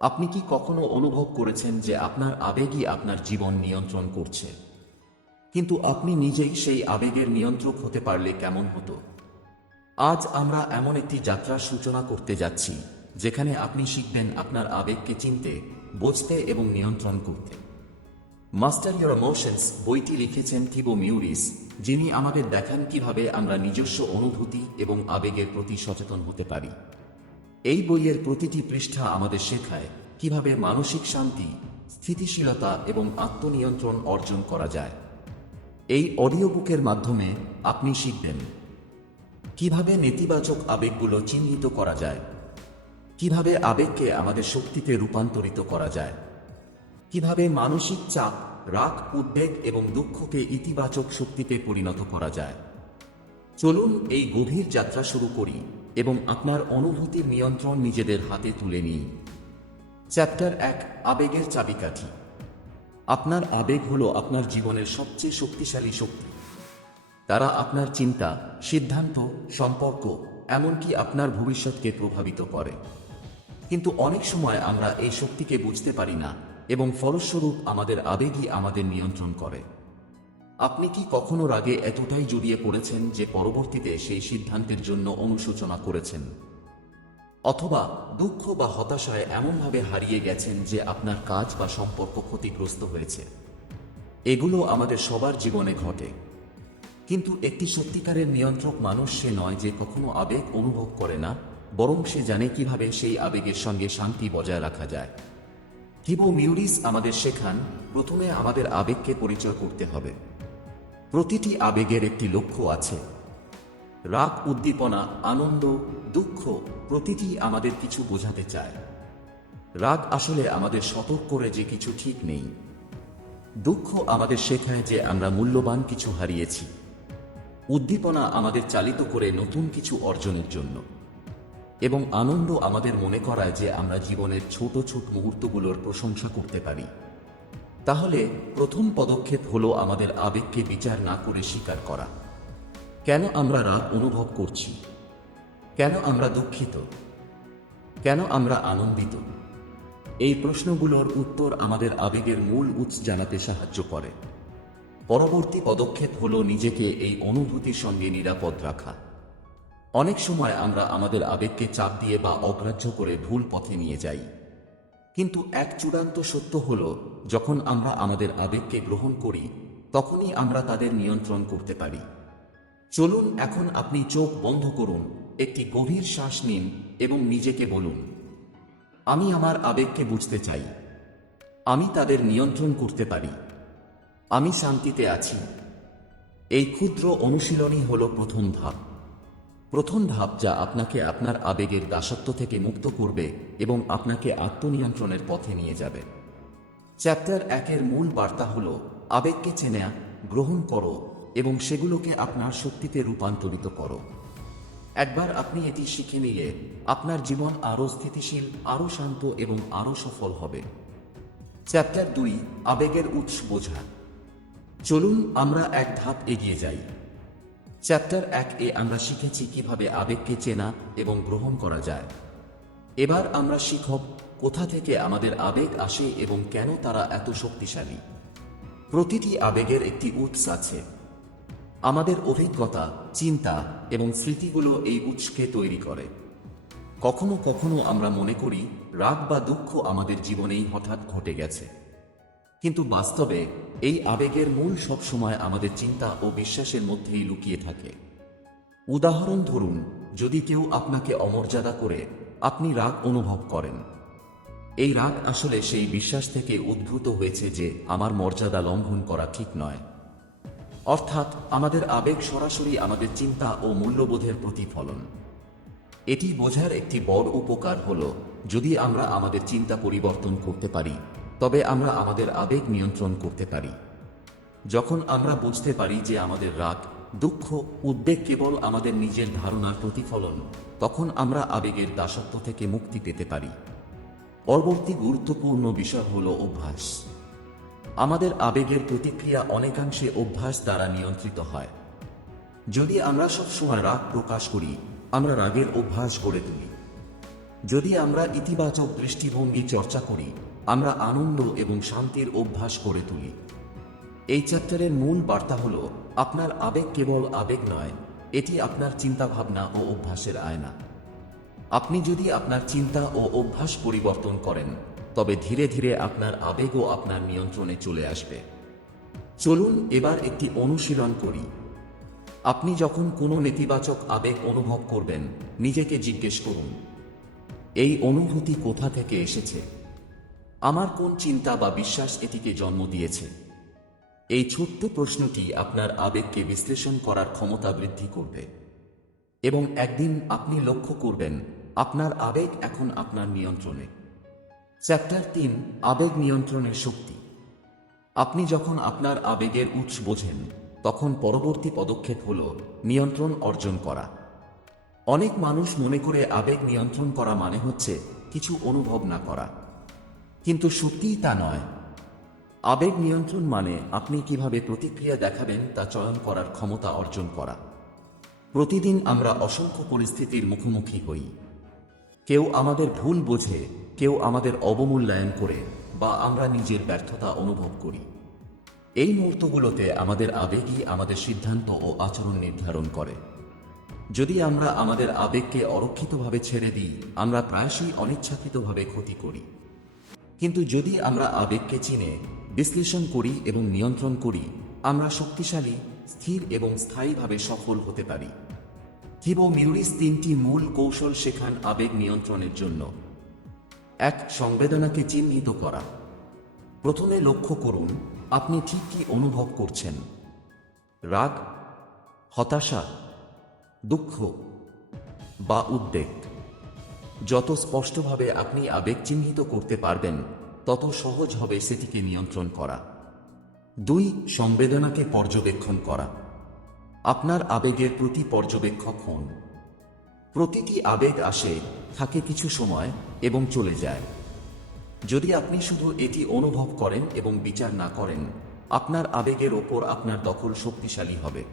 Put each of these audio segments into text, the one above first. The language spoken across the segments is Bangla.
আপনি কি কখনো অনুভব করেছেন যে আপনার আবেগই আপনার জীবন নিয়ন্ত্রণ করছে? কিন্তু আপনি নিজেই সেই আবেগের নিয়ন্ত্রক হতে পারলে কেমন হতো? আজ আমরা এমন একটি যাত্রার সূচনা করতে যাচ্ছি, যেখানে আপনি শিখবেন আপনার আবেগকে চিনতে, বুঝতে এবং নিয়ন্ত্রণ করতে। মাস্টার ইয়োর মোশনস বইটি লিখেছেন থিবো মিউরিস, যিনি আমাদের দেখান কীভাবে আমরা নিজস্ব অনুভূতি এবং আবেগের প্রতি সচেতন হতে পারি। এই বইয়ের প্রতিটি পৃষ্ঠা আমাদের শেখায় কীভাবে মানসিক শান্তি, স্থিতিশীলতা এবং আত্মনিয়ন্ত্রণ অর্জন করা যায়। এই অডিও বুকের মাধ্যমে আপনি শিখবেন কীভাবে নেতিবাচক আবেগগুলো চিহ্নিত করা যায়, কীভাবে আবেগকে আমাদের শক্তিতে রূপান্তরিত করা যায়, কীভাবে মানসিক চাপ, রাগ, উদ্বেগ এবং দুঃখকে ইতিবাচক শক্তিতে পরিণত করা যায়। চলুন এই গভীর যাত্রা শুরু করি। এবং আপনার অনুভূতির নিয়ন্ত্রণ নিজেদের হাতে তুলে নিই চ্যাপ্টার এক, আবেগের চাবিকাঠি। আপনার আবেগ হলো আপনার জীবনের সবচেয়ে শক্তিশালী শক্তি। তারা আপনার চিন্তা, সিদ্ধান্ত, সম্পর্ক, এমনকি আপনার ভবিষ্যৎকে প্রভাবিত করে। কিন্তু অনেক সময় আমরা এই শক্তিকে বুঝতে পারি না এবং ফলস্বরূপ আমাদের আবেগই আমাদের নিয়ন্ত্রণ করে। আপনি কি কখনো রাগে এতটাই জড়িয়ে পড়েছেন যে পরবর্তীতে সেই সিদ্ধান্তের জন্য অনুশোচনা করেছেন? অথবা দুঃখ বা হতাশায় এমনভাবে হারিয়ে গেছেন যে আপনার কাজ বা সম্পর্ক ক্ষতিগ্রস্ত হয়েছে। এগুলো আমাদের সবার জীবনে ঘটে। কিন্তু একটি সত্যিকারের নিয়ন্ত্রক মানুষ সে নয় যে কখনো আবেগ অনুভব করে না, বরং সে জানে কীভাবে সেই আবেগের সঙ্গে শান্তি বজায় রাখা যায়। থিবো মিউরিস আমাদের শেখান, প্রথমে আমাদের আবেগকে পরিচয় করতে হবে। প্রতিটি আবেগের একটি লক্ষ্য আছে। রাগ, উদ্দীপনা, আনন্দ, দুঃখ প্রতিটি আমাদের কিছু বোঝাতে চায়। রাগ আসলে আমাদের সতর্ক করে যে কিছু ঠিক নেই। দুঃখ আমাদের শেখায় যে আমরা মূল্যবান কিছু হারিয়েছি। উদ্দীপনা আমাদের চালিত করে নতুন কিছু অর্জনের জন্য। এবং আনন্দ আমাদের মনে করায় যে আমরা জীবনের ছোট ছোট মুহূর্তগুলোর প্রশংসা করতে পারি। তাহলে প্রথম পদক্ষেপ হলো আমাদের আবেগকে বিচার না করে স্বীকার করা। কেন আমরা রাগ অনুভব করছি? কেন আমরা দুঃখিত? কেন আমরা আনন্দিত? এই প্রশ্নগুলোর উত্তর আমাদের আবেগের মূল উৎস জানাতে সাহায্য করে। পরবর্তী পদক্ষেপ হল নিজেকে এই অনুভূতির সঙ্গে নিরাপদ রাখা। অনেক সময় আমরা আমাদের আবেগকে চাপ দিয়ে বা অগ্রাহ্য করে ভুল পথে নিয়ে যাই। কিন্তু এক চূড়ান্ত সত্য হল, যখন আমরা আমাদের আবেগকে গ্রহণ করি, তখনই আমরা তাদের নিয়ন্ত্রণ করতে পারি। চলুন এখন আপনি চোখ বন্ধ করুন, একটি গভীর শ্বাস নিন এবং নিজেকে বলুন, আমি আমার আবেগকে বুঝতে চাই। আমি তাদের নিয়ন্ত্রণ করতে পারি। আমি শান্তিতে আছি। এই ক্ষুদ্র অনুশীলনই হল প্রথম ধাপ। প্রথম ধাপ যা আপনাকে আপনার আবেগের দাসত্ব থেকে মুক্ত করবে এবং আপনাকে আত্মনিয়ন্ত্রণের পথে নিয়ে যাবে। চ্যাপ্টার একের মূল বার্তা হল, আবেগকে চেনা, গ্রহণ করো এবং সেগুলোকে আপনার শক্তিতে রূপান্তরিত করো। একবার আপনি এটি শিখে নিয়ে আপনার জীবন আরও স্থিতিশীল, আরও শান্ত এবং আরও সফল হবে। চ্যাপ্টার দুই, আবেগের উৎস বোঝা। চলুন আমরা এক ধাপ এগিয়ে যাই। চ্যাপ্টার এক এ আমরা শিখেছি কীভাবে আবেগকে চেনা এবং গ্রহণ করা যায়। এবার আমরা শিখব কোথা থেকে আমাদের আবেগ আসে এবং কেন তারা এত শক্তিশালী। প্রতিটি আবেগের একটি উৎস আছে। আমাদের অভিজ্ঞতা, চিন্তা এবং স্মৃতিগুলো এই উৎসকে তৈরি করে। কখনো কখনো আমরা মনে করি রাগ বা দুঃখ আমাদের জীবনেই হঠাৎ ঘটে গেছে। কিন্তু বাস্তবে, এই আবেগের মূল সবসময় আমাদের চিন্তা ও বিশ্বাসের মধ্যেই লুকিয়ে থাকে। উদাহরণ ধরুন, যদি কেউ আপনাকে অমর্যাদা করে, আপনি রাগ অনুভব করেন। এই রাগ আসলে সেই বিশ্বাস থেকে উদ্ভূত হয়েছে যে, আমার মর্যাদা লঙ্ঘন করা ঠিক নয়। অর্থাৎ, আমাদের আবেগ সরাসরি আমাদের চিন্তা ও মূল্যবোধের প্রতিফলন। এটি বোঝার একটি বড় উপকার হল, যদি আমরা আমাদের চিন্তা পরিবর্তন করতে পারি তবে আমরা আমাদের আবেগ নিয়ন্ত্রণ করতে পারি। যখন আমরা বুঝতে পারি যে আমাদের রাগ, দুঃখ, উদ্বেগ কেবল আমাদের নিজের ধারণার প্রতিফলন, তখন আমরা আবেগের দাসত্ব থেকে মুক্তি পেতে পারি। পরবর্তী গুরুত্বপূর্ণ বিষয় হল অভ্যাস। আমাদের আবেগের প্রতিক্রিয়া অনেকাংশে অভ্যাস দ্বারা নিয়ন্ত্রিত হয়। যদি আমরা সবসময় রাগ প্রকাশ করি, আমরা রাগের অভ্যাস গড়ে তুলি। যদি আমরা ইতিবাচক দৃষ্টিভঙ্গি চর্চা করি আমরা আনন্দ এবং শান্তির অভ্যাস করে তুলি। এই চ্যাপ্টারের মূল বার্তা হল, আপনার আবেগ কেবল আবেগ নয়, এটি আপনার চিন্তাভাবনা ও অভ্যাসের আয়না। আপনি যদি আপনার চিন্তা ও অভ্যাস পরিবর্তন করেন, তবে ধীরে ধীরে আপনার আবেগও আপনার নিয়ন্ত্রণে চলে আসবে। চলুন এবার একটি অনুশীলন করি। আপনি যখন কোনো নেতিবাচক আবেগ অনুভব করবেন, নিজেকে জিজ্ঞেস করুন, এই অনুভূতি কোথা থেকে এসেছে? আমার কোন চিন্তা বা বিশ্বাস এটিকে জন্ম দিয়েছে? এই ছোট্ট প্রশ্নটি আপনার আবেগকে বিশ্লেষণ করার ক্ষমতা বৃদ্ধি করবে। এবং একদিন আপনি লক্ষ্য করবেন, আপনার আবেগ এখন আপনার নিয়ন্ত্রণে। চ্যাপ্টার তিন, আবেগ নিয়ন্ত্রণের শক্তি। আপনি যখন আপনার আবেগের উৎস বোঝেন, তখন পরবর্তী পদক্ষেপ হল নিয়ন্ত্রণ অর্জন করা। অনেক মানুষ মনে করে আবেগ নিয়ন্ত্রণ করা মানে হচ্ছে কিছু অনুভব না করা। কিন্তু সত্যিই তা নয়। আবেগ নিয়ন্ত্রণ মানে আপনি কীভাবে প্রতিক্রিয়া দেখাবেন তা চয়ন করার ক্ষমতা অর্জন করা। প্রতিদিন আমরা অসংখ্য পরিস্থিতির মুখোমুখি হই। কেউ আমাদের ভুল বোঝে, কেউ আমাদের অবমূল্যায়ন করে বা আমরা নিজের ব্যর্থতা অনুভব করি। এই মুহূর্তগুলোতে আমাদের আবেগই আমাদের সিদ্ধান্ত ও আচরণ নির্ধারণ করে। যদি আমরা আমাদের আবেগকে অরক্ষিতভাবে ছেড়ে দিই, আমরা প্রায়শই অনিচ্ছাকৃতভাবে ক্ষতি করি। কিন্তু যদি আমরা আবেগকে চিনে, বিশ্লেষণ করি এবং নিয়ন্ত্রণ করি, আমরা শক্তিশালী, স্থির এবং স্থায়ীভাবে সফল হতে পারি। থিবো মিউরিস তিনটি মূল কৌশল শেখান আবেগ নিয়ন্ত্রণের জন্য। এক, সংবেদনাকে চিহ্নিত করা। প্রথমে লক্ষ্য করুন, আপনি ঠিক কি অনুভব করছেন। রাগ, হতাশা, দুঃখ বা উদ্বেগ। যত স্পষ্টভাবে আপনি আবেগ চিহ্নিত করতে পারবেন, তত সহজ হবে সেটিকে নিয়ন্ত্রণ করা। দুই, সংবেদনাকে পর্যবেক্ষণ করা। আপনার আবেগের প্রতি পর্যবেক্ষক হন। প্রতিটি আবেগ আসে, থাকে কিছু সময় এবং চলে যায়। যদি আপনি শুধু এটি অনুভব করেন এবং বিচার না করেন, আপনার আবেগের ওপর আপনার দখল শক্তিশালী হবে।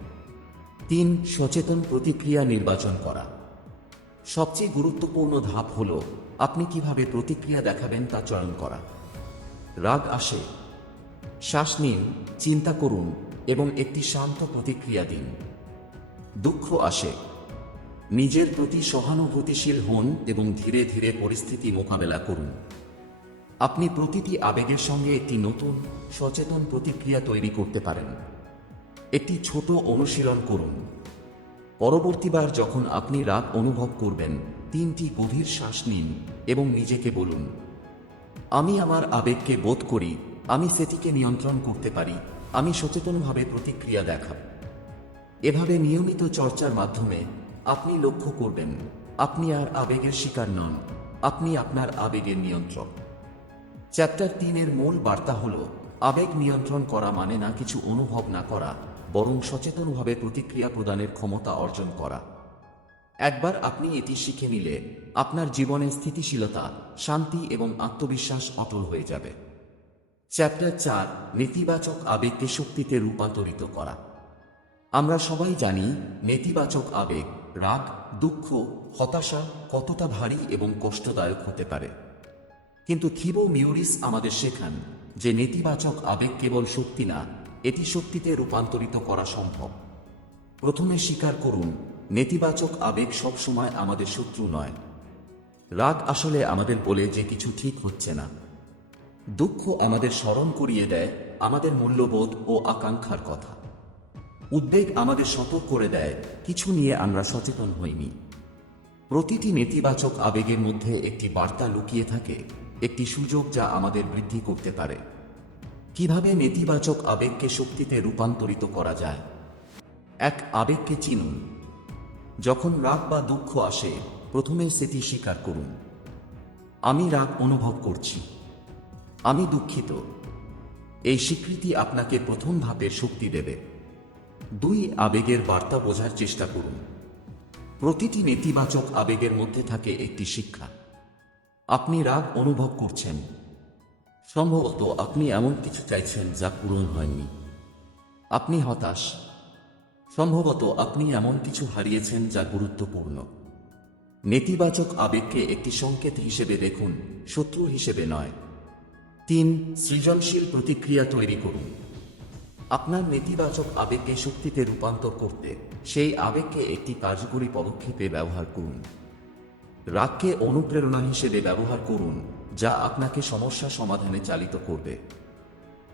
তিন, সচেতন প্রতিক্রিয়া নির্বাচন করা। সবচেয়ে গুরুত্বপূর্ণ ধাপ হল আপনি কীভাবে প্রতিক্রিয়া দেখাবেন তা চয়ন করা। রাগ আসে। শ্বাস নিন, চিন্তা করুন এবং একটি শান্ত প্রতিক্রিয়া দিন। দুঃখ আসে। নিজের প্রতি সহানুভূতিশীল হন এবং ধীরে ধীরে পরিস্থিতি মোকাবেলা করুন। আপনি প্রতিটি আবেগের সঙ্গে একটি নতুন, সচেতন প্রতিক্রিয়া তৈরি করতে পারেন। একটি ছোট অনুশীলন করুন। পরবর্তীবার যখন আপনি রাগ অনুভব করবেন, তিনটি গভীর শ্বাস নিন এবং নিজেকে বলুন, আমি আমার আবেগকে বোধ করি, আমি সেটিকে নিয়ন্ত্রণ করতে পারি, আমি সচেতনভাবে প্রতিক্রিয়া দেখাব এভাবে নিয়মিত চর্চার মাধ্যমে আপনি লক্ষ্য করবেন, আপনি আর আবেগের শিকার নন, আপনি আপনার আবেগের নিয়ন্ত্রক। চ্যাপ্টার তিনের মূল বার্তা হল, আবেগ নিয়ন্ত্রণ করা মানে না কিছু অনুভব না করা বরং সচেতনভাবে প্রতিক্রিয়া প্রদানের ক্ষমতা অর্জন করা। একবার আপনি এটি শিখে নিলে আপনার জীবনে স্থিতিশীলতা, শান্তি এবং আত্মবিশ্বাস অটল হয়ে যাবে। চ্যাপ্টার চার, নেতিবাচক আবেগকে শক্তিতে রূপান্তরিত করা। আমরা সবাই জানি, নেতিবাচক আবেগ রাগ, দুঃখ, হতাশা কতটা ভারী এবং কষ্টদায়ক হতে পারে। কিন্তু থিবো মিউরিস আমাদের শেখান যে নেতিবাচক আবেগ কেবল শক্তি না এটি শক্তিতে রূপান্তরিত করা সম্ভব। প্রথমে স্বীকার করুন, নেতিবাচক আবেগ সবসময় আমাদের শত্রু নয়। রাগ আসলে আমাদের বলে যে কিছু ঠিক হচ্ছে না। দুঃখ আমাদের স্মরণ করিয়ে দেয়, আমাদের মূল্যবোধ ও আকাঙ্ক্ষার কথা। উদ্বেগ আমাদের সতর্ক করে দেয়, কিছু নিয়ে আমরা সচেতন হইনি। প্রতিটি নেতিবাচক আবেগের মধ্যে একটি বার্তা লুকিয়ে থাকে, একটি সুযোগ যা আমাদের বৃদ্ধি করতে পারে। কীভাবে নেতিবাচক আবেগকে শক্তিতে রূপান্তরিত করা যায়? এক আবেগকে চিনুন। যখন রাগ বা দুঃখ আসে, প্রথমে সেটি স্বীকার করুন। আমি রাগ অনুভব করছি। আমি দুঃখিত। এই স্বীকৃতি আপনাকে প্রথম ধাপের শক্তি দেবে। দুই আবেগের বার্তা বোঝার চেষ্টা করুন। প্রতিটি নেতিবাচক আবেগের মধ্যে থাকে একটি শিক্ষা। আপনি রাগ অনুভব করছেন। সম্ভবত আপনি এমন কিছু চাইছেন যা পূরণ হয়নি। আপনি হতাশ। সম্ভবত আপনি এমন কিছু হারিয়েছেন যা গুরুত্বপূর্ণ। নেতিবাচক আবেগকে একটি সংকেত হিসেবে দেখুন, শত্রু হিসেবে নয়। তিন, সৃজনশীল প্রতিক্রিয়া তৈরি করুন। আপনার নেতিবাচক আবেগকে শক্তিতে রূপান্তর করতে সেই আবেগকে একটি কার্যকরী পদক্ষেপে ব্যবহার করুন। রাগকে অনুপ্রেরণা হিসেবে ব্যবহার করুন। যা আপনাকে সমস্যা সমাধানে চালিত করবে।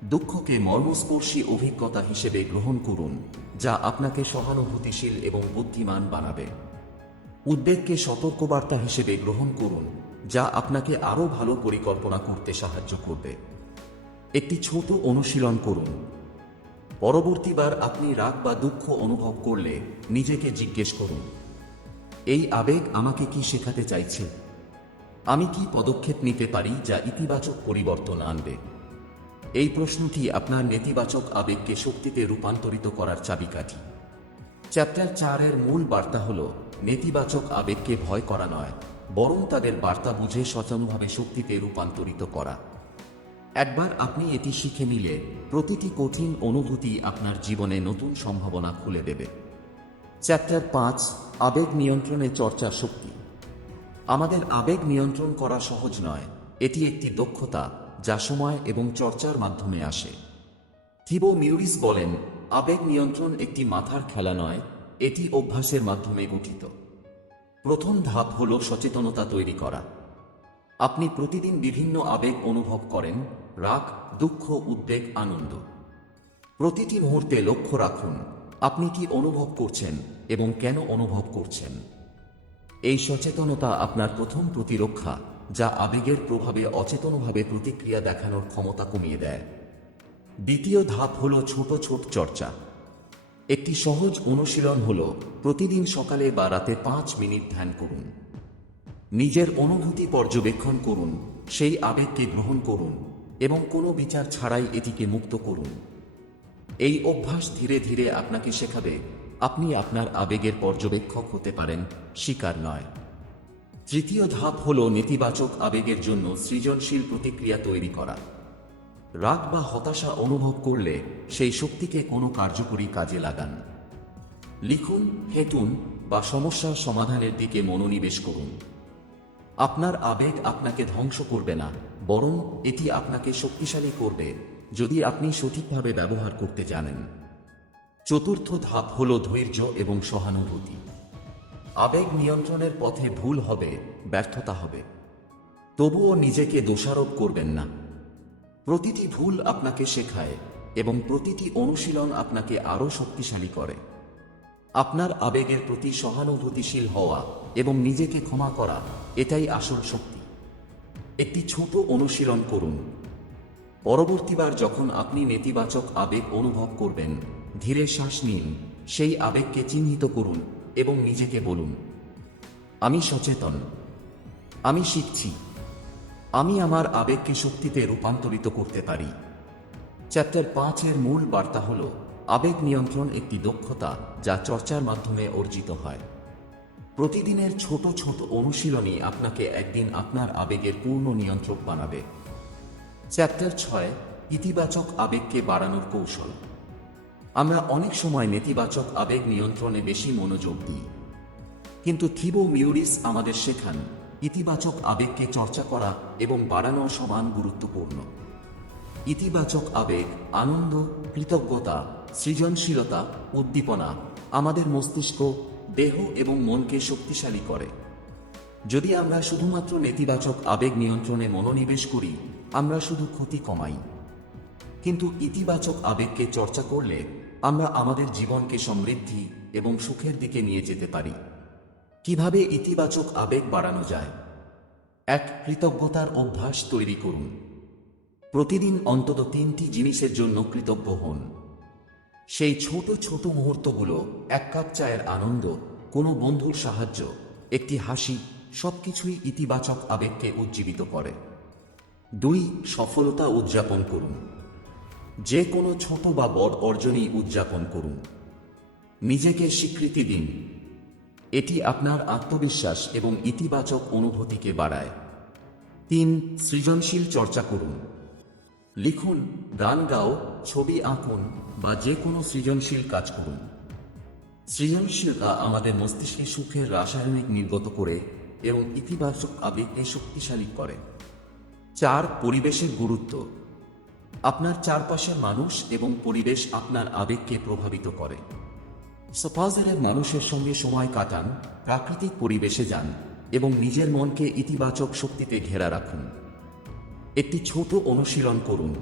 দুঃখকে মর্মস্পর্শী অভিজ্ঞতা হিসেবে গ্রহণ করুন, যা আপনাকে সহানুভূতিশীল এবং বুদ্ধিমান বানাবে। উদ্বেগকে সতর্কবার্তা হিসেবে গ্রহণ করুন, যা আপনাকে আরও ভালো পরিকল্পনা করতে সাহায্য করবে। একটি ছোট অনুশীলন করুন। পরবর্তীবার আপনি রাগ বা দুঃখ অনুভব করলে নিজেকে জিজ্ঞেস করুন, এই আবেগ আমাকে কি শেখাতে চাইছে? আমি কি পদক্ষেপ নিতে পারি যা ইতিবাচক পরিবর্তন আনবে? এই প্রশ্নটি আপনার নেতিবাচক আবেগকে শক্তিতে রূপান্তরিত করার চাবিকাঠি। চ্যাপ্টার চারের মূল বার্তা হল নেতিবাচক আবেগকে ভয় করা নয়, বরং তাদের বার্তা বুঝে সচেতনভাবে শক্তিতে রূপান্তরিত করা। একবার আপনি এটি শিখে নিলে প্রতিটি কঠিন অনুভূতি আপনার জীবনে নতুন সম্ভাবনা খুলে দেবে। চ্যাপ্টার পাঁচ, আবেগ নিয়ন্ত্রণে চর্চা শক্তি। আমাদের আবেগ নিয়ন্ত্রণ করা সহজ নয়। এটি একটি দক্ষতা যা সময় এবং চর্চার মাধ্যমে আসে। থিবো মিউরিস বলেন, আবেগ নিয়ন্ত্রণ একটি মাথার খেলা নয়, এটি অভ্যাসের মাধ্যমে গঠিত। প্রথম ধাপ হল সচেতনতা তৈরি করা। আপনি প্রতিদিন বিভিন্ন আবেগ অনুভব করেন, রাগ, দুঃখ, উদ্বেগ, আনন্দ। প্রতিটি মুহূর্তে লক্ষ্য রাখুন, আপনি কি অনুভব করছেন এবং কেন অনুভব করছেন। এই সচেতনতা আপনার প্রথম প্রতিরক্ষা, যা আবেগের প্রভাবে অচেতনভাবে প্রতিক্রিয়া দেখানোর ক্ষমতা কমিয়ে দেয়। দ্বিতীয় ধাপ হল ছোট ছোট চর্চা। একটি সহজ অনুশীলন হল প্রতিদিন সকালে বা রাতে পাঁচ মিনিট ধ্যান করুন। নিজের অনুভূতি পর্যবেক্ষণ করুন, সেই আবেগকে গ্রহণ করুন এবং কোনো বিচার ছাড়াই এটিকে মুক্ত করুন। এই অভ্যাস ধীরে ধীরে আপনাকে শেখাবে আপনি আপনার আবেগের পর্যবেক্ষক হতে পারেন, শিকার নয়। তৃতীয় ধাপ হল নেতিবাচক আবেগের জন্য সৃজনশীল প্রতিক্রিয়া তৈরি করা। রাগ বা হতাশা অনুভব করলে সেই শক্তিকে কোনো কার্যকরী কাজে লাগান। লিখুন, হেঁটুন বা সমস্যার সমাধানের দিকে মনোনিবেশ করুন। আপনার আবেগ আপনাকে ধ্বংস করবে না, বরং এটি আপনাকে শক্তিশালী করবে, যদি আপনি সঠিকভাবে ব্যবহার করতে জানেন। চতুর্থ ধাপ হল ধৈর্য এবং সহানুভূতি। আবেগ নিয়ন্ত্রণের পথে ভুল হবে, ব্যর্থতা হবে। তবুও নিজেকে দোষারোপ করবেন না। প্রতিটি ভুল আপনাকে শেখায় এবং প্রতিটি অনুশীলন আপনাকে আরও শক্তিশালী করে। আপনার আবেগের প্রতি সহানুভূতিশীল হওয়া এবং নিজেকে ক্ষমা করা এটাই আসল শক্তি। একটি ছোট অনুশীলন করুন। পরবর্তীবার যখন আপনি নেতিবাচক আবেগ অনুভব করবেন ধীরে শ্বাস নিন, সেই আবেগকে চিহ্নিত করুন এবং নিজেকে বলুন, আমি সচেতন, আমি শিখছি, আমি আমার আবেগকে শক্তিতে রূপান্তরিত করতে পারি। চ্যাপ্টার পাঁচের মূল বার্তা হল, আবেগ নিয়ন্ত্রণ একটি দক্ষতা যা চর্চার মাধ্যমে অর্জিত হয়। প্রতিদিনের ছোট ছোট অনুশীলনই আপনাকে একদিন আপনার আবেগের পূর্ণ নিয়ন্ত্রক বানাবে। চ্যাপ্টার ছয়, ইতিবাচক আবেগকে বাড়ানোর কৌশল। আমরা অনেক সময় নেতিবাচক আবেগ নিয়ন্ত্রণে বেশি মনোযোগ দিই। কিন্তু থিবো মিউরিস আমাদের শেখান, ইতিবাচক আবেগকে চর্চা করা এবং বাড়ানো সমান গুরুত্বপূর্ণ। ইতিবাচক আবেগ, আনন্দ, কৃতজ্ঞতা, সৃজনশীলতা, উদ্দীপনা আমাদের মস্তিষ্ক, দেহ এবং মনকে শক্তিশালী করে। যদি আমরা শুধুমাত্র নেতিবাচক আবেগ নিয়ন্ত্রণে মনোনিবেশ করি, আমরা শুধু ক্ষতি কমাই। কিন্তু ইতিবাচক আবেগকে চর্চা করলে আমরা আমাদের জীবনকে সমৃদ্ধি এবং সুখের দিকে নিয়ে যেতে পারি। কীভাবে ইতিবাচক আবেগ বাড়ানো যায়? এক কৃতজ্ঞতার অভ্যাস তৈরি করুন। প্রতিদিন অন্তত তিনটি জিনিসের জন্য কৃতজ্ঞ হন। সেই ছোট ছোট মুহূর্তগুলো, এক কাপ চায়ের আনন্দ, কোনো বন্ধুর সাহায্য, একটি হাসি, সবকিছুই ইতিবাচক আবেগকে উজ্জীবিত করে। দুই, সফলতা উদযাপন করুন। যে কোনো ছোট বা বড় অর্জনই উদযাপন করুন। নিজেকে স্বীকৃতি দিন। এটি আপনার আত্মবিশ্বাস এবং ইতিবাচক অনুভূতিকে বাড়ায়। তিন, সৃজনশীল চর্চা করুন। লিখুন, গান গাও, ছবি আঁকুন বা যে কোনো সৃজনশীল কাজ করুন। সৃজনশীলতা আমাদের মস্তিষ্কে সুখের রাসায়নিক নির্গত করে এবং ইতিবাচক আবেগকে শক্তিশালী করে। চার, পরিবেশের গুরুত্ব। আপনার চারপাশের মানুষ এবং পরিবেশ আপনার আবেগকে প্রভাবিত করে। সপাজের মানুষের সঙ্গে সময় কাটান, প্রাকৃতিক পরিবেশে যান এবং নিজের মনকে ইতিবাচক শক্তিতে ঘেরা রাখুন। একটি ছোট অনুশীলন করুন।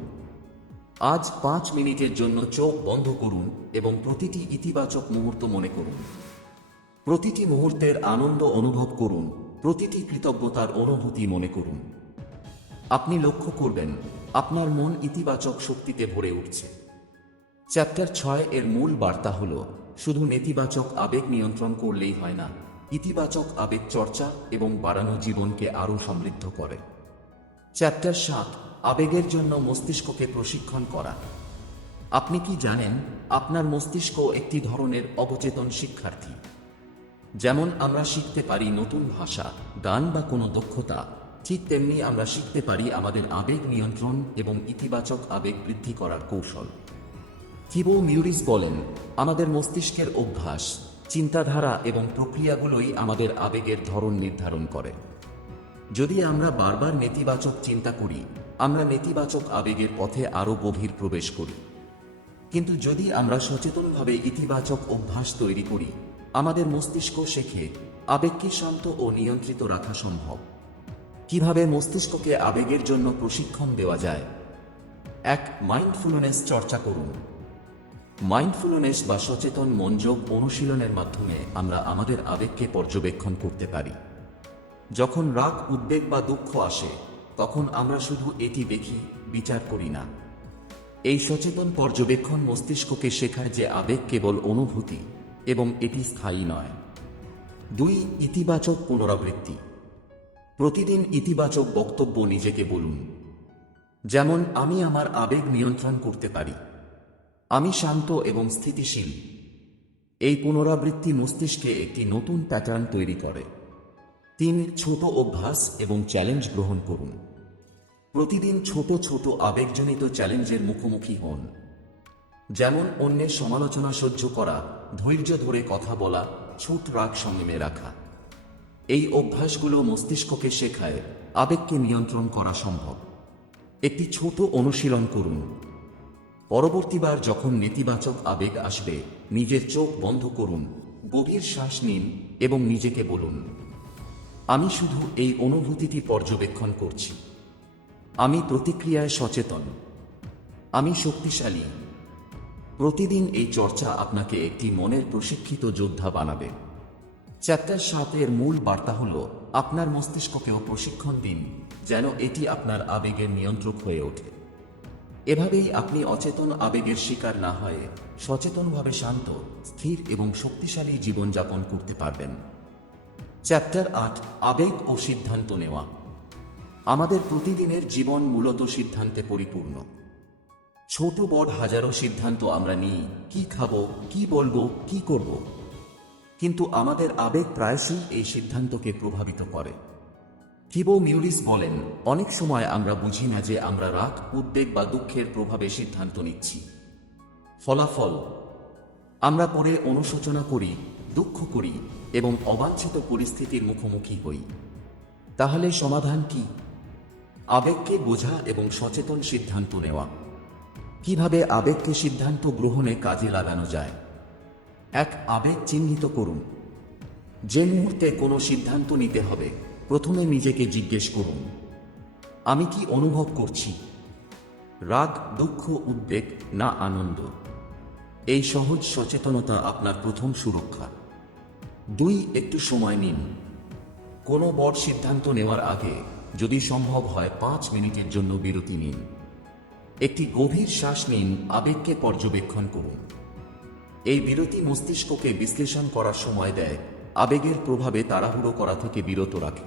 আজ পাঁচ মিনিটের জন্য চোখ বন্ধ করুন এবং প্রতিটি ইতিবাচক মুহূর্ত মনে করুন। প্রতিটি মুহূর্তের আনন্দ অনুভব করুন, প্রতিটি কৃতজ্ঞতার অনুভূতি মনে করুন। আপনি লক্ষ্য করবেন আপনার মন ইতিবাচক শক্তিতে ভরে উঠছে। চ্যাপ্টার ছয় এর মূল বার্তা হল, শুধু নেতিবাচক আবেগ নিয়ন্ত্রণ করলেই হয় না, ইতিবাচক আবেগ চর্চা এবং বাড়ানো জীবনকে আরও সমৃদ্ধ করে। চ্যাপ্টার সাত, আবেগের জন্য মস্তিষ্ককে প্রশিক্ষণ করা। আপনি কি জানেন, আপনার মস্তিষ্ক একটি ধরনের অবচেতন শিক্ষার্থী। যেমন আমরা শিখতে পারি নতুন ভাষা, গান বা কোনো দক্ষতা ঠিক তেমনি আমরা শিখতে পারি আমাদের আবেগ নিয়ন্ত্রণ এবং ইতিবাচক আবেগ বৃদ্ধি করার কৌশল। থিবো মিউরিস বলেন, আমাদের মস্তিষ্কের অভ্যাস, চিন্তাধারা এবং প্রক্রিয়াগুলোই আমাদের আবেগের ধরন নির্ধারণ করে। যদি আমরা বারবার নেতিবাচক চিন্তা করি, আমরা নেতিবাচক আবেগের পথে আরও গভীর প্রবেশ করি। কিন্তু যদি আমরা সচেতনভাবে ইতিবাচক অভ্যাস তৈরি করি, আমাদের মস্তিষ্ক শেখে, আবেগকে শান্ত ও নিয়ন্ত্রিত রাখা সম্ভব। কীভাবে মস্তিষ্ককে আবেগের জন্য প্রশিক্ষণ দেওয়া যায়? এক মাইন্ডফুলনেস চর্চা করুন। মাইন্ডফুলনেস বা সচেতন মনযোগ অনুশীলনের মাধ্যমে আমরা আমাদের আবেগকে পর্যবেক্ষণ করতে পারি। যখন রাগ, উদ্বেগ বা দুঃখ আসে, তখন আমরা শুধু এটি দেখি, বিচার করি না। এই সচেতন পর্যবেক্ষণ মস্তিষ্ককে শেখায় যে আবেগ কেবল অনুভূতি এবং এটি স্থায়ী নয়। দুই, ইতিবাচক পুনরাবৃত্তি। প্রতিদিন ইতিবাচক বক্তব্য নিজেকে বলুন। যেমন, আমি আমার আবেগ নিয়ন্ত্রণ করতে পারি। আমি শান্ত এবং স্থিতিশীল। এই পুনরাবৃত্তি মস্তিষ্কে একটি নতুন প্যাটার্ন তৈরি করে। তিন, ছোট অভ্যাস এবং চ্যালেঞ্জ গ্রহণ করুন। প্রতিদিন ছোট ছোট আবেগজনিত চ্যালেঞ্জের মুখোমুখি হন। যেমন, অন্যের সমালোচনা সহ্য করা, ধৈর্য ধরে কথা বলা, ছুট রাগ সংযমে রাখা। এই অভ্যাসগুলো মস্তিষ্ককে শেখায়, আবেগকে নিয়ন্ত্রণ করা সম্ভব। একটি ছোট অনুশীলন করুন। পরবর্তীবার যখন নেতিবাচক আবেগ আসবে, নিজের চোখ বন্ধ করুন, গভীর শ্বাস নিন এবং নিজেকে বলুন, আমি শুধু এই অনুভূতিটি পর্যবেক্ষণ করছি। আমি প্রতিক্রিয়ায় সচেতন। আমি শক্তিশালী। প্রতিদিন এই চর্চা আপনাকে একটি মনের প্রশিক্ষিত যোদ্ধা বানাবে। চ্যাপ্টার সাতের মূল বার্তা হল, আপনার মস্তিষ্ককেও প্রশিক্ষণ দিন, যেন এটি আপনার আবেগের নিয়ন্ত্রক হয়ে ওঠে। এভাবেই আপনি অচেতন আবেগের শিকার না হয়ে সচেতনভাবে শান্ত, স্থির এবং শক্তিশালী জীবনযাপন করতে পারবেন। চ্যাপ্টার আট, আবেগ ও সিদ্ধান্ত নেওয়া। আমাদের প্রতিদিনের জীবন মূলত সিদ্ধান্তে পরিপূর্ণ। ছোট বড় হাজারো সিদ্ধান্ত আমরা নিই, কি খাব, কি বলব, কি করব? কিন্তু আমাদের আবেগ প্রায়শই এই সিদ্ধান্তকে প্রভাবিত করে। কিবো মিউরিস বলেন, অনেক সময় আমরা বুঝি না যে আমরা রাগ, উদ্বেগ বা দুঃখের প্রভাবে সিদ্ধান্ত নিচ্ছি। ফলাফল, আমরা পরে অনুশোচনা করি, দুঃখ করি এবং অবাঞ্ছিত পরিস্থিতির মুখোমুখি হই। তাহলে সমাধান কি? আবেগকে বোঝা এবং সচেতন সিদ্ধান্ত নেওয়া। কীভাবে আবেগকে সিদ্ধান্ত গ্রহণে কাজে লাগানো যায়? এক আবেগ চিহ্নিত করুন। যে মুহূর্তে কোনো সিদ্ধান্ত নিতে হবে, প্রথমে নিজেকে জিজ্ঞেস করুন, আমি কি অনুভব করছি? রাগ, দুঃখ, উদ্বেগ না আনন্দ। এই সহজ সচেতনতা আপনার প্রথম সুরক্ষা। দুই, একটু সময় নিন। কোনো বড় সিদ্ধান্ত নেওয়ার আগে যদি সম্ভব হয় পাঁচ মিনিটের জন্য বিরতি নিন। একটি গভীর শ্বাস নিন, আবেগকে পর্যবেক্ষণ করুন। এই বিরতি মস্তিষ্ককে বিশ্লেষণ করার সময় দেয়। আবেগের প্রভাবে তাড়াহুড়ো করা থেকে বিরত রাখে।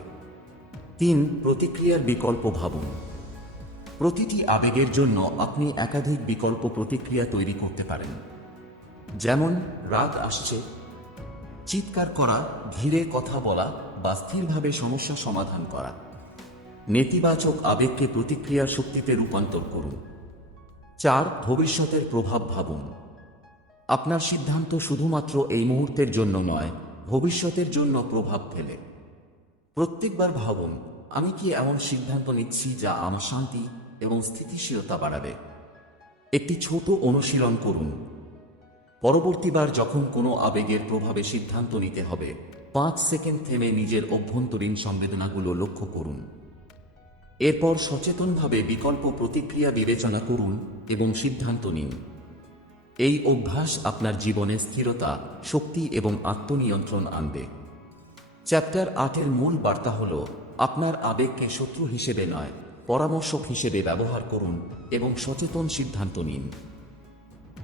তিন, প্রতিক্রিয়ার বিকল্প ভাবুন। প্রতিটি আবেগের জন্য আপনি একাধিক বিকল্প প্রতিক্রিয়া তৈরি করতে পারেন। যেমন, রাগ আসছে, চিৎকার করা, ধীরে কথা বলা বা স্থিরভাবে সমস্যা সমাধান করা। নেতিবাচক আবেগকে প্রতিক্রিয়ার শক্তিতে রূপান্তর করুন। চার, ভবিষ্যতের প্রভাব ভাবুন। আপনার সিদ্ধান্ত শুধুমাত্র এই মুহূর্তের জন্য নয়, ভবিষ্যতের জন্য প্রভাব ফেলে। প্রত্যেকবার ভাবুন, আমি কি এমন সিদ্ধান্ত নিচ্ছি যা আমার শান্তি এবং স্থিতিশীলতা বাড়াবে? একটি ছোট অনুশীলন করুন। পরবর্তীবার যখন কোনো আবেগের প্রভাবে সিদ্ধান্ত নিতে হবে, পাঁচ সেকেন্ড থেমে নিজের অভ্যন্তরীণ সংবেদনাগুলো লক্ষ্য করুন। এরপর সচেতনভাবে বিকল্প প্রতিক্রিয়া বিবেচনা করুন এবং সিদ্ধান্ত নিন। এই অভ্যাস আপনার জীবনে স্থিরতা, শক্তি এবং আত্মনিয়ন্ত্রণ আনবে। চ্যাপ্টার আটের মূল বার্তা হল, আপনার আবেগকে শত্রু হিসেবে নয়, পরামর্শক হিসেবে ব্যবহার করুন এবং সচেতন সিদ্ধান্ত নিন।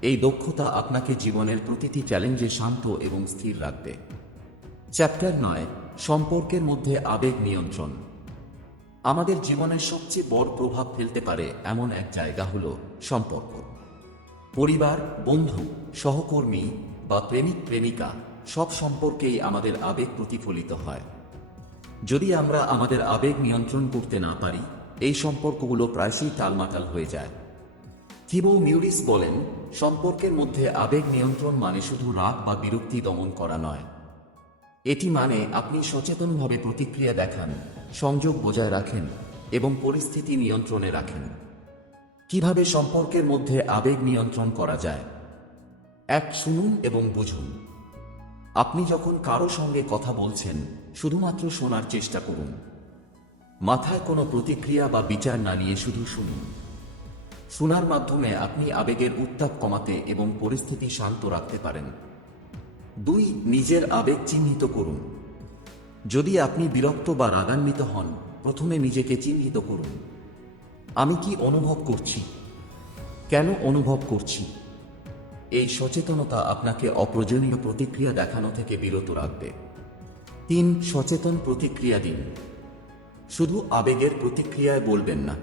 এই দক্ষতা আপনাকে জীবনের প্রতিটি চ্যালেঞ্জে শান্ত এবং স্থির রাখবে। চ্যাপ্টার নয়, সম্পর্কের মধ্যে আবেগ নিয়ন্ত্রণ। আমাদের জীবনের সবচেয়ে বড় প্রভাব ফেলতে পারে এমন এক জায়গা হল সম্পর্ক। পরিবার, বন্ধু, সহকর্মী বা প্রেমিক, প্রেমিকা সব সম্পর্কেই আমাদের আবেগ প্রতিফলিত হয়। যদি আমরা আমাদের আবেগ নিয়ন্ত্রণ করতে না পারি, এই সম্পর্কগুলো প্রায়শই টালমাটাল হয়ে যায়। থিবো মিউরিস বলেন, সম্পর্কের মধ্যে আবেগ নিয়ন্ত্রণ মানে শুধু রাগ বা বিরক্তি দমন করা নয়। এটি মানে আপনি সচেতনভাবে প্রতিক্রিয়া দেখান, সংযোগ বজায় রাখেন এবং পরিস্থিতি নিয়ন্ত্রণে রাখেন। কীভাবে সম্পর্কের মধ্যে আবেগ নিয়ন্ত্রণ করা যায়? এক, শুনুন এবং বুঝুন। আপনি যখন কারও সঙ্গে কথা বলছেন, শুধুমাত্র শোনার চেষ্টা করুন। মাথায় কোনো প্রতিক্রিয়া বা বিচার না নিয়ে শুধু শুনুন। শোনার মাধ্যমে আপনি আবেগের উত্তাপ কমাতে এবং পরিস্থিতি শান্ত রাখতে পারেন। দুই, নিজের আবেগ চিহ্নিত করুন। যদি আপনি বিরক্ত বা রাগান্বিত হন, প্রথমে নিজেকে চিহ্নিত করুন। আমি কি অনুভব করছি? কেন অনুভব করছি? এই সচেতনতা আপনাকে অপ্রয়োজনীয় প্রতিক্রিয়া দেখানো থেকে বিরত রাখবে। তিন, সচেতন প্রতিক্রিয়া দিন। শুধু আবেগের প্রতিক্রিয়ায় বলবেন না।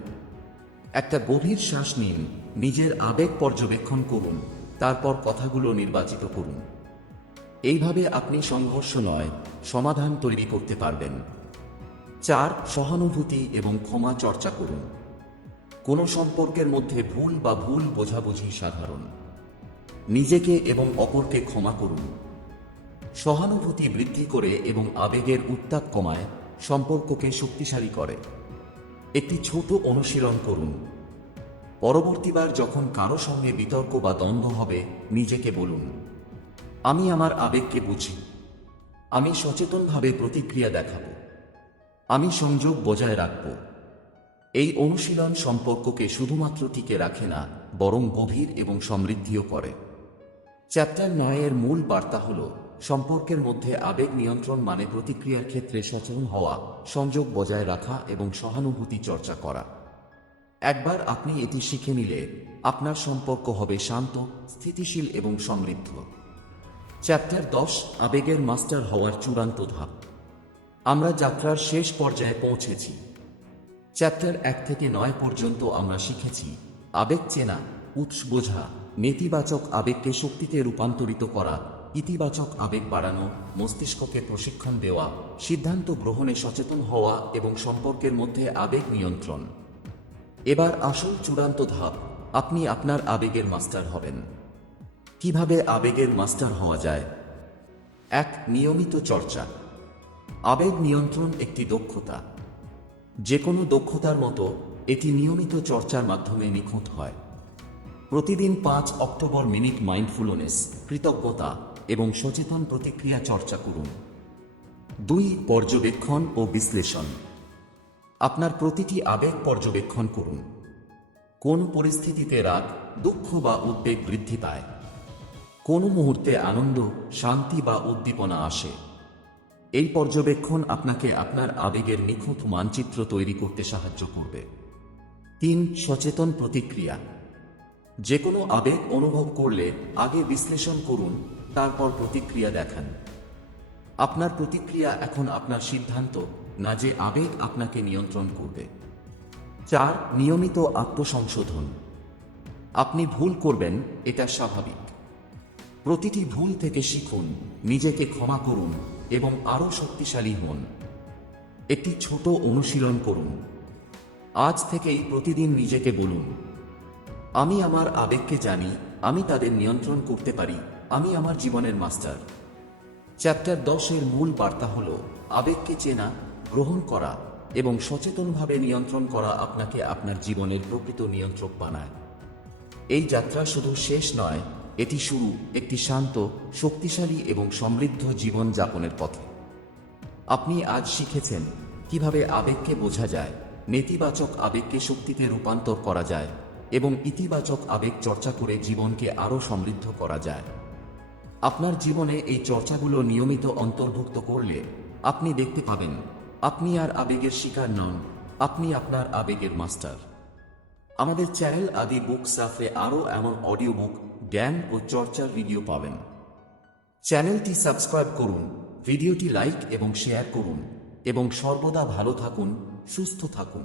একটা গভীর শ্বাস নিন, নিজের আবেগ পর্যবেক্ষণ করুন, তারপর কথাগুলো নির্বাচিত করুন। এইভাবে আপনি সংঘর্ষ নয়, সমাধান তৈরি করতে পারবেন। চার, সহানুভূতি এবং ক্ষমা চর্চা করুন। কোনো সম্পর্কের মধ্যে ভুল বা ভুল বোঝাবুঝি সাধারণ। নিজেকে এবং অপরকে ক্ষমা করুন। সহানুভূতি বৃদ্ধি করে এবং আবেগের উত্তাপ কমায় সম্পর্ককে শক্তিশালী করে। একটি ছোট অনুশীলন করুন। পরবর্তীবার যখন কারও সঙ্গে বিতর্ক বা দ্বন্দ্ব হবে, নিজেকে বলুন, আমি আমার আবেগকে বুঝি। আমি সচেতনভাবে প্রতিক্রিয়া দেখাব। আমি সংযোগ বজায় রাখব। এই অনুশীলন সম্পর্ককে শুধুমাত্র টিকে রাখে না, বরং গভীর এবং সমৃদ্ধিও করে। চ্যাপ্টার নয়ের মূল বার্তা হল, সম্পর্কের মধ্যে আবেগ নিয়ন্ত্রণ মানে প্রতিক্রিয়ার ক্ষেত্রে সচেতন হওয়া, সংযোগ বজায় রাখা এবং সহানুভূতি চর্চা করা। একবার আপনি এটি শিখে নিলে, আপনার সম্পর্ক হবে শান্ত, স্থিতিশীল এবং সমৃদ্ধ। চ্যাপ্টার দশ, আবেগের মাস্টার হওয়ার চূড়ান্ত ধাপ। আমরা যাত্রার শেষ পর্যায়ে পৌঁছেছি। চ্যাপ্টার এক থেকে নয় পর্যন্ত আমরা শিখেছি আবেগ চেনা, উৎস বোঝা, নেতিবাচক আবেগকে শক্তিতে রূপান্তরিত করা, ইতিবাচক আবেগ বাড়ানো, মস্তিষ্ককে প্রশিক্ষণ দেওয়া, সিদ্ধান্ত গ্রহণে সচেতন হওয়া এবং সম্পর্কের মধ্যে আবেগ নিয়ন্ত্রণ। এবার আসল চূড়ান্ত ধাপ, আপনি আপনার আবেগের মাস্টার হবেন। কীভাবে আবেগের মাস্টার হওয়া যায়? এক, নিয়মিত চর্চা। আবেগ নিয়ন্ত্রণ একটি দক্ষতা। যে কোনো দক্ষতার মতো এটি নিয়মিত চর্চার মাধ্যমে নিখুঁত হয়। প্রতিদিন পাঁচ অক্টোবর মিনিট মাইন্ডফুলনেস, কৃতজ্ঞতা এবং সচেতন প্রতিক্রিয়া চর্চা করুন। দুই, পর্যবেক্ষণ ও বিশ্লেষণ। আপনার প্রতিটি আবেগ পর্যবেক্ষণ করুন। কোন পরিস্থিতিতে রাগ, দুঃখ বা উদ্বেগ বৃদ্ধি পায়? কোন মুহূর্তে আনন্দ, শান্তি বা উদ্দীপনা আসে? এই পর্যবেক্ষণ আপনাকে আপনার আবেগের নিখুঁত মানচিত্র তৈরি করতে সাহায্য করবে। তিন, সচেতন প্রতিক্রিয়া। যে কোনো আবেগ অনুভব করলে আগে বিশ্লেষণ করুন, তারপর প্রতিক্রিয়া দেখান। আপনার প্রতিক্রিয়া এখন আপনার সিদ্ধান্ত, না যে আবেগ আপনাকে নিয়ন্ত্রণ করবে। চার, নিয়মিত আত্মসংশোধন। আপনি ভুল করবেন, এটা স্বাভাবিক। প্রতিটি ভুল থেকে শিখুন, নিজেকে ক্ষমা করুন এবং আরও শক্তিশালী হন। একটি ছোট অনুশীলন করুন। আজ থেকেই প্রতিদিন নিজেকে বলুন, আমি আমার আবেগকে জানি, আমি তাদের নিয়ন্ত্রণ করতে পারি, আমি আমার জীবনের মাস্টার। চ্যাপ্টার দশের মূল বার্তা হল, আবেগকে চেনা, গ্রহণ করা এবং সচেতনভাবে নিয়ন্ত্রণ করা আপনাকে আপনার জীবনের প্রকৃত নিয়ন্ত্রক বানায়। এই যাত্রা শুধু শেষ নয় এটি শুরু একটি শান্ত, শক্তিশালী এবং সমৃদ্ধ জীবন যাপনের পথে। আপনি আজ শিখেছেন কীভাবে আবেগকে বোঝা যায়, নেতিবাচক আবেগকে শক্তিতে রূপান্তর করা যায় এবং ইতিবাচক আবেগ চর্চা করে জীবনকে আরও সমৃদ্ধ করা যায়। আপনার জীবনে এই চর্চাগুলো নিয়মিত অন্তর্ভুক্ত করলে আপনি দেখতে পাবেন, আপনি আর আবেগের শিকার নন, আপনি আপনার আবেগের মাস্টার। আমাদের চ্যানেল আদি বুক সাফে আরও এমন অডিও বুক জ্ঞান ও চর্চার ভিডিও পাবেন। চ্যানেলটি সাবস্ক্রাইব করুন ভিডিওটি লাইক এবং শেয়ার করুন, এবং সর্বদা ভালো থাকুন, সুস্থ থাকুন।